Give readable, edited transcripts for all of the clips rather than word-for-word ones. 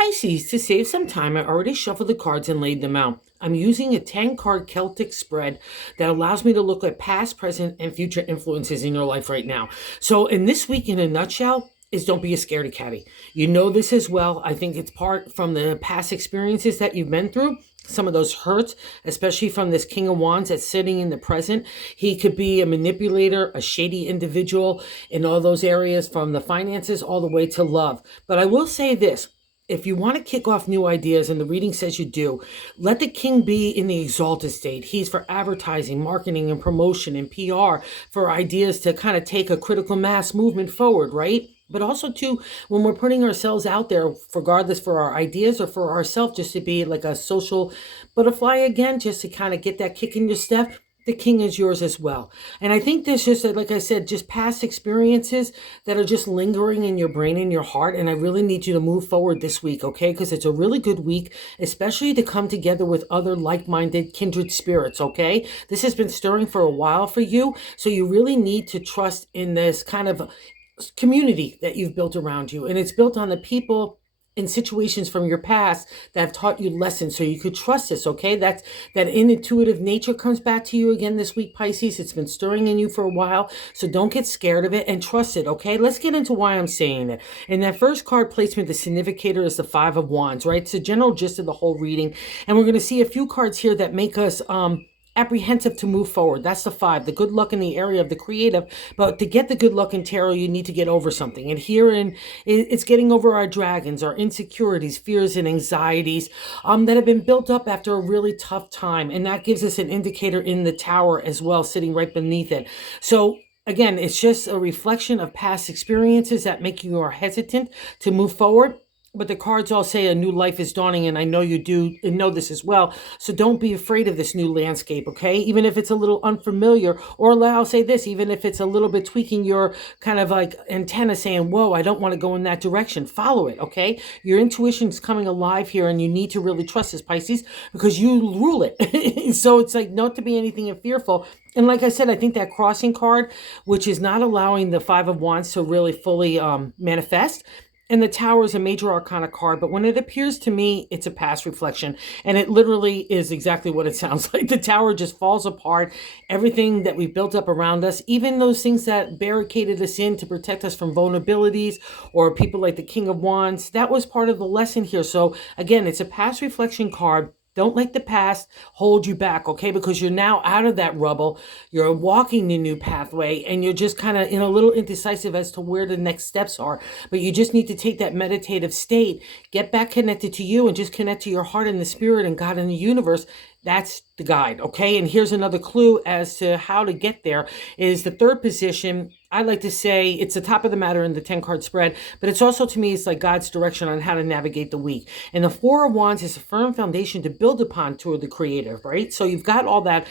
Pisces, to save some time, I already shuffled the cards and laid them out. I'm using a 10 card Celtic spread that allows me to look at past, present, and future influences in your life right now. So, in this week, in a nutshell, is don't be a scaredy catty. You know this as well. I think it's part from the past experiences that you've been through. Some of those hurts, especially from this King of Wands that's sitting in the present. He could be a manipulator, a shady individual in all those areas, from the finances all the way to love. But I will say this. If you want to kick off new ideas, and the reading says you do, let the king be in the exalted state. He's for advertising, marketing, and promotion and PR, for ideas to kind of take a critical mass movement forward, right? But also, too, when we're putting ourselves out there, regardless for our ideas or for ourselves, just to be like a social butterfly again, just to kind of get that kick in your step, the king is yours as well. And I think there's just, like I said, just past experiences that are just lingering in your brain and your heart. And I really need you to move forward this week, okay? Because it's a really good week, especially to come together with other like-minded kindred spirits, okay? This has been stirring for a while for you. So you really need to trust in this kind of community that you've built around you. And it's built on the people in situations from your past that have taught you lessons, so you could trust this, okay? That intuitive nature comes back to you again this week, Pisces. It's been stirring in you for a while, so don't get scared of it and trust it, okay? Let's get into why I'm saying it. In that first card placement, the significator is the Five of Wands, right? It's the general gist of the whole reading, and we're going to see a few cards here that make us apprehensive to move forward. That's the five, the good luck in the area of the creative. But to get the good luck in tarot, you need to get over something. And herein, it's getting over our dragons, our insecurities, fears, and anxieties that have been built up after a really tough time. And that gives us an indicator in the tower as well, sitting right beneath it. So again, it's just a reflection of past experiences that make you more hesitant to move forward. But the cards all say a new life is dawning, and I know you do and know this as well. So don't be afraid of this new landscape, okay? Even if it's a little unfamiliar, or I'll say this, even if it's a little bit tweaking your kind of like antenna saying, whoa, I don't want to go in that direction. Follow it, okay? Your intuition's coming alive here, and you need to really trust this, Pisces, because you rule it. So it's like not to be anything fearful. And like I said, I think that crossing card, which is not allowing the Five of Wands to really fully manifest. And the Tower is a major arcana card, but when it appears to me, it's a past reflection. And it literally is exactly what it sounds like. The Tower just falls apart. Everything that we've built up around us, even those things that barricaded us in to protect us from vulnerabilities, or people like the King of Wands, that was part of the lesson here. So again, it's a past reflection card. Don't let the past hold you back, okay? Because you're now out of that rubble. You're walking the new pathway, and you're just kind of in a little indecisive as to where the next steps are. But you just need to take that meditative state, get back connected to you, and just connect to your heart and the spirit and God and the universe. That's the guide, okay? And here's another clue as to how to get there is the third position. I like to say it's the top of the matter in the 10 card spread, but it's also, to me, it's like God's direction on how to navigate the week. And the Four of Wands is a firm foundation to build upon toward the creative, right? So you've got all that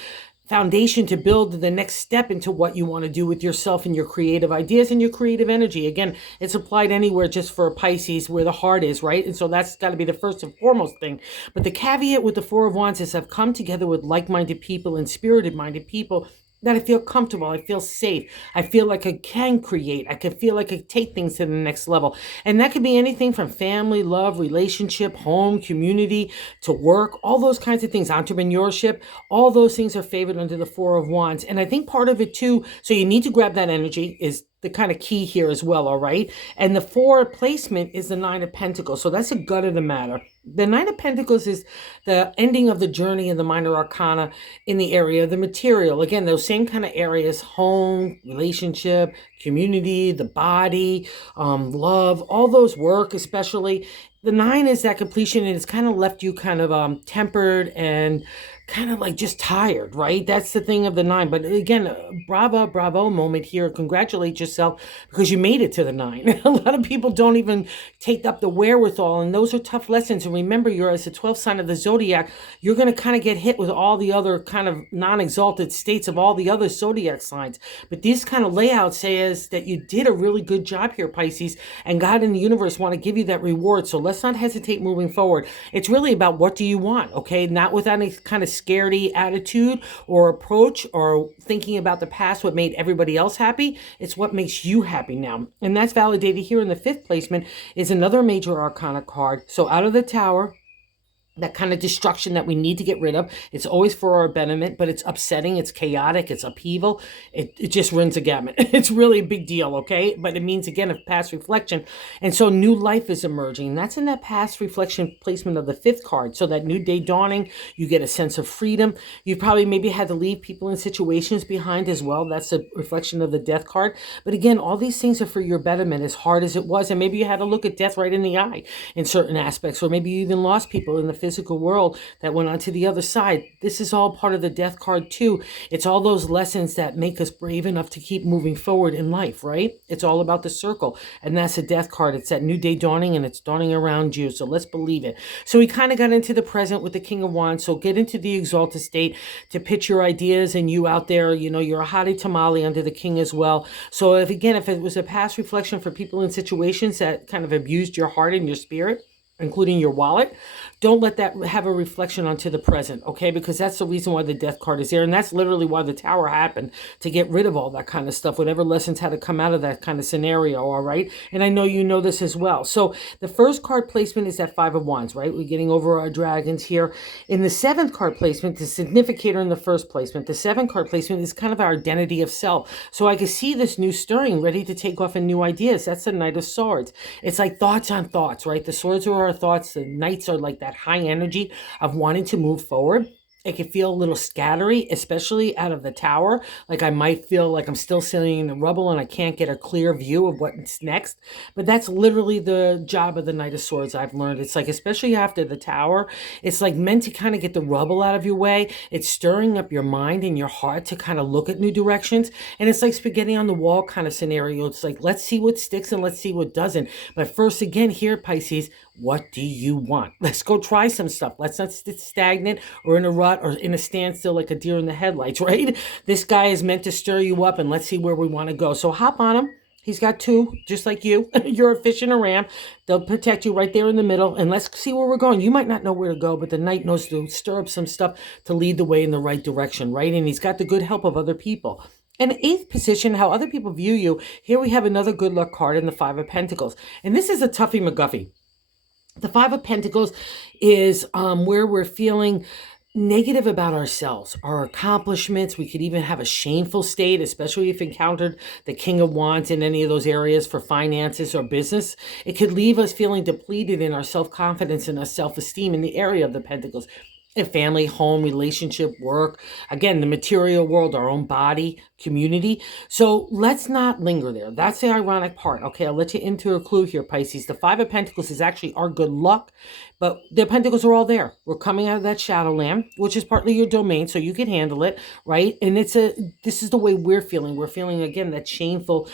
foundation to build the next step into what you want to do with yourself and your creative ideas and your creative energy. Again, it's applied anywhere just for Pisces where the heart is, right? And so that's got to be the first and foremost thing. But the caveat with the Four of Wands is I've come together with like-minded people and spirited-minded people that I feel comfortable, I feel safe, I feel like I can create, I can feel like I take things to the next level. And that could be anything from family, love, relationship, home, community, to work, all those kinds of things, entrepreneurship, all those things are favored under the Four of Wands. And I think part of it too, so you need to grab that energy, is the kind of key here as well, all right? And the four placement is the Nine of Pentacles. So that's a gut of the matter. The Nine of Pentacles is the ending of the journey in the minor arcana in the area of the material. Again, those same kind of areas, home, relationship, community, the body, love, all those work especially. The nine is that completion, and it's kind of left you kind of tempered and kind of like just tired, right? That's the thing of the nine. But again, bravo moment here. Congratulate yourself because you made it to the nine. A lot of people don't even take up the wherewithal, and those are tough lessons. And remember, you're as the 12th sign of the zodiac, you're going to kind of get hit with all the other kind of non-exalted states of all the other zodiac signs. But this kind of layout says that you did a really good job here, Pisces, and God and the universe want to give you that reward. So let's not hesitate moving forward. It's really about what do you want, okay? Not with any kind of scaredy attitude or approach or thinking about the past, what made everybody else happy. It's what makes you happy now. And that's validated here in the fifth placement is another major arcana card. So out of the Tower, that kind of destruction that we need to get rid of. It's always for our betterment, but it's upsetting, it's chaotic, it's upheaval. It just runs a gamut. It's really a big deal, okay? But it means, again, of past reflection. And so new life is emerging. And that's in that past reflection placement of the fifth card. So that new day dawning, you get a sense of freedom. You've probably maybe had to leave people and situations behind as well. That's a reflection of the death card. But again, all these things are for your betterment, as hard as it was. And maybe you had to look at death right in the eye in certain aspects, or maybe you even lost people in the physical world that went on to the other side. This is all part of the death card too. It's all those lessons that make us brave enough to keep moving forward in life, right? It's all about the circle, and that's a death card. It's that new day dawning, and it's dawning around you. So let's believe it. So we kind of got into the present with the King of Wands. So get into the exalted state to pitch your ideas, and you out there, you know, you're a hottie tamale under the King as well. So if it was a past reflection for people in situations that kind of abused your heart and your spirit, including your wallet, don't let that have a reflection onto the present, okay? Because that's the reason why the death card is there. And that's literally why the Tower happened, to get rid of all that kind of stuff, whatever lessons had to come out of that kind of scenario, all right? And I know you know this as well. So the first card placement is that Five of Wands, right? We're getting over our dragons here. In the seventh card placement, the significator in the first placement, the seventh card placement is kind of our identity of self. So I can see this new stirring, ready to take off in new ideas. That's the Knight of Swords. It's like thoughts on thoughts, right? The swords are our thoughts. The knights are like that high energy of wanting to move forward. It can feel a little scattery, especially out of the Tower. Like I might feel like I'm still sitting in the rubble and I can't get a clear view of what's next. But that's literally the job of the Knight of Swords, I've learned. It's like, especially after the Tower, it's like meant to kind of get the rubble out of your way. It's stirring up your mind and your heart to kind of look at new directions. And it's like spaghetti on the wall kind of scenario. It's like, let's see what sticks and let's see what doesn't. But first, again, here, Pisces, what do you want? Let's go try some stuff. Let's not sit stagnant or in a rut or in a standstill like a deer in the headlights, right? This guy is meant to stir you up, and let's see where we want to go. So hop on him. He's got two, just like you. You're a fish and a ram. They'll protect you right there in the middle. And let's see where we're going. You might not know where to go, but the knight knows to stir up some stuff to lead the way in the right direction, right? And he's got the good help of other people. And eighth position, how other people view you. Here we have another good luck card in the Five of Pentacles. And this is a toughie McGuffey. The Five of Pentacles is where we're feeling negative about ourselves, our accomplishments. We could even have a shameful state, especially if encountered the King of Wands in any of those areas for finances or business. It could leave us feeling depleted in our self-confidence and our self-esteem in the area of the Pentacles. In family, home, relationship, work, again, the material world, our own body, community. So let's not linger there. That's the ironic part. Okay, I'll let you into a clue here, Pisces. The Five of Pentacles is actually our good luck, but the Pentacles are all there. We're coming out of that Shadowland, which is partly your domain, so you can handle it, right? And this is the way we're feeling. We're feeling, again, that shameful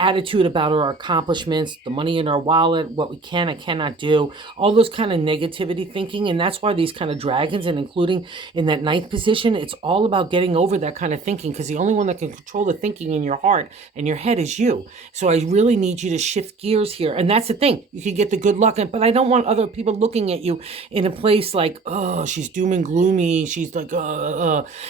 attitude about our accomplishments, the money in our wallet, what we can and cannot do, all those kind of negativity thinking. And that's why these kind of dragons, and including in that ninth position, it's all about getting over that kind of thinking, because the only one that can control the thinking in your heart and your head is you. So I really need you to shift gears here. And that's the thing. You could get the good luck, but I don't want other people looking at you in a place like, oh, she's doom and gloomy. She's like,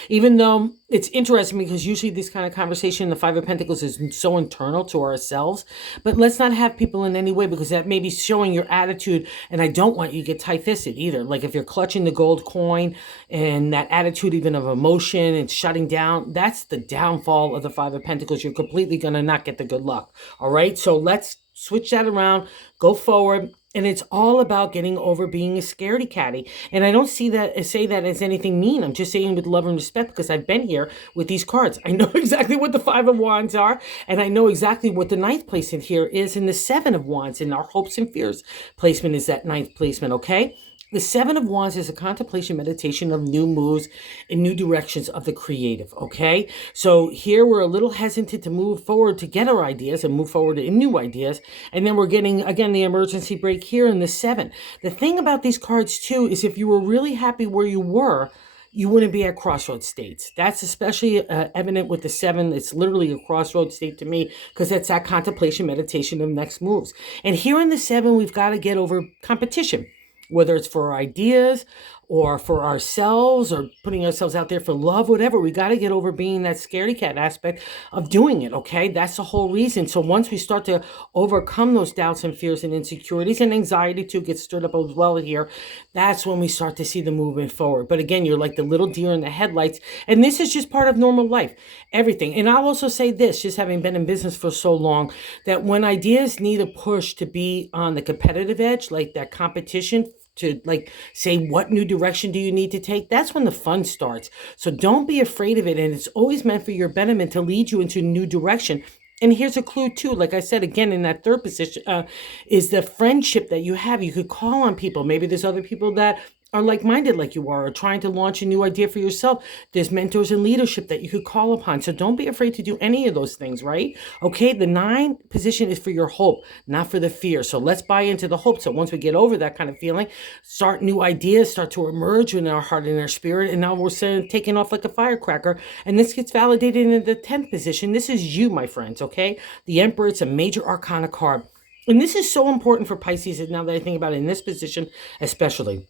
even though it's interesting, because usually this kind of conversation, the Five of Pentacles, is so internal to ourselves. But let's not have people in any way, because that may be showing your attitude. And I don't want you to get tight-fisted either. Like if you're clutching the gold coin and that attitude even of emotion and shutting down, that's the downfall of the Five of Pentacles. You're completely going to not get the good luck. All right. So let's switch that around, go forward. And it's all about getting over being a scaredy catty. And I don't say that as anything mean. I'm just saying with love and respect, because I've been here with these cards. I know exactly what the Five of Wands are. And I know exactly what the ninth placement here is in the Seven of Wands. And our hopes and fears placement is that ninth placement, okay? The Seven of Wands is a contemplation meditation of new moves and new directions of the creative, okay? So here we're a little hesitant to move forward to get our ideas and move forward in new ideas. And then we're getting, again, the emergency brake here in the Seven. The thing about these cards, too, is if you were really happy where you were, you wouldn't be at crossroad states. That's especially evident with the 7. It's literally a crossroad state to me because it's that contemplation, meditation of next moves. And here in the 7, we've got to get over competition, whether it's for our ideas or for ourselves or putting ourselves out there for love, whatever. We got to get over being that scaredy cat aspect of doing it, okay? That's the whole reason. So once we start to overcome those doubts and fears and insecurities, and anxiety too gets stirred up as well here, that's when we start to see the movement forward. But again, you're like the little deer in the headlights, and this is just part of normal life, everything. And I'll also say this, just having been in business for so long, that when ideas need a push to be on the competitive edge, like that competition, to like say, what new direction do you need to take? That's when the fun starts. So don't be afraid of it. And it's always meant for your betterment to lead you into a new direction. And here's a clue too. Like I said, again, in that 3rd position, is the friendship that you have. You could call on people. Maybe there's other people that are like-minded like you are, or trying to launch a new idea for yourself. There's mentors and leadership that you could call upon. So don't be afraid to do any of those things, right? Okay, the 9 position is for your hope, not for the fear. So let's buy into the hope. So once we get over that kind of feeling, start new ideas, start to emerge in our heart and our spirit. And now we're taking off like a firecracker. And this gets validated in the 10th position. This is you, my friends, okay? The Emperor, it's a major arcana card. And this is so important for Pisces, now that I think about it, in this position especially.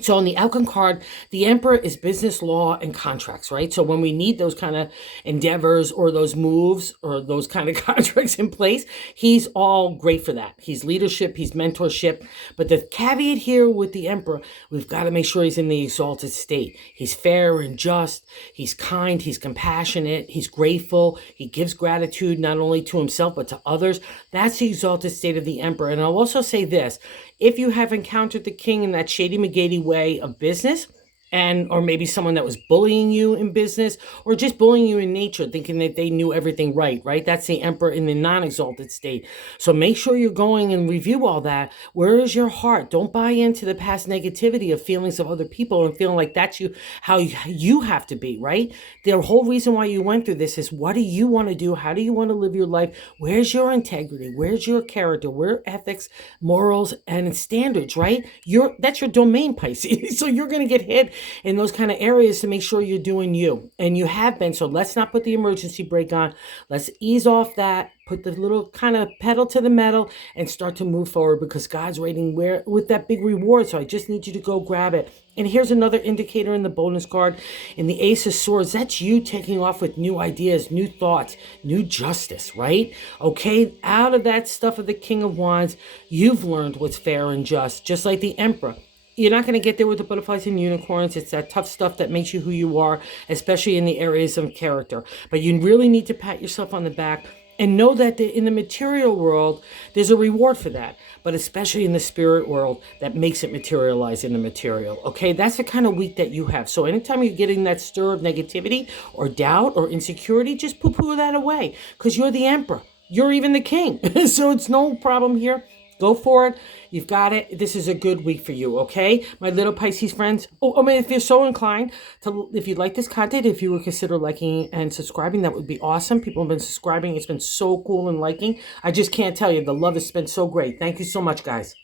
So on the outcome card, the Emperor is business, law, and contracts, right? So when we need those kind of endeavors or those moves or those kind of contracts in place, he's all great for that. He's leadership, he's mentorship. But the caveat here with the Emperor, we've got to make sure he's in the exalted state. He's fair and just, he's kind, he's compassionate, he's grateful, he gives gratitude not only to himself but to others. That's the exalted state of the Emperor. And I'll also say this, if you have encountered the king in that shady McGady way of business, and or maybe someone that was bullying you in business or just bullying you in nature, thinking that they knew everything right? That's the Emperor in the non-exalted state. So make sure you're going and review all that. Where is your heart? Don't buy into the past negativity of feelings of other people and feeling like that's you, how you have to be, right? The whole reason why you went through this is, what do you want to do? How do you want to live your life? Where's your integrity? Where's your character? Where are ethics, morals, and standards, right? That's your domain, Pisces. So you're going to get hit in those kind of areas to make sure you're doing you. And you have been. So let's not put the emergency brake on. Let's ease off that, put the little kind of pedal to the metal and start to move forward, because God's waiting with that big reward. So I just need you to go grab it. And here's another indicator in the bonus card. In the Ace of Swords, that's you taking off with new ideas, new thoughts, new justice, right? Okay, out of that stuff of the King of Wands, you've learned what's fair and just like the Emperor. You're not going to get there with the butterflies and unicorns. It's that tough stuff that makes you who you are, especially in the areas of character. But you really need to pat yourself on the back and know that in the material world, there's a reward for that. But especially in the spirit world, that makes it materialize in the material. Okay, that's the kind of week that you have. So anytime you're getting that stir of negativity or doubt or insecurity, just poo-poo that away, because you're the Emperor. You're even the king. So it's no problem here. Go for it. You've got it. This is a good week for you, okay? My little Pisces friends. If you're so inclined to, if you like this content, if you would consider liking and subscribing, that would be awesome. People have been subscribing. It's been so cool and liking. I just can't tell you. The love has been so great. Thank you so much, guys.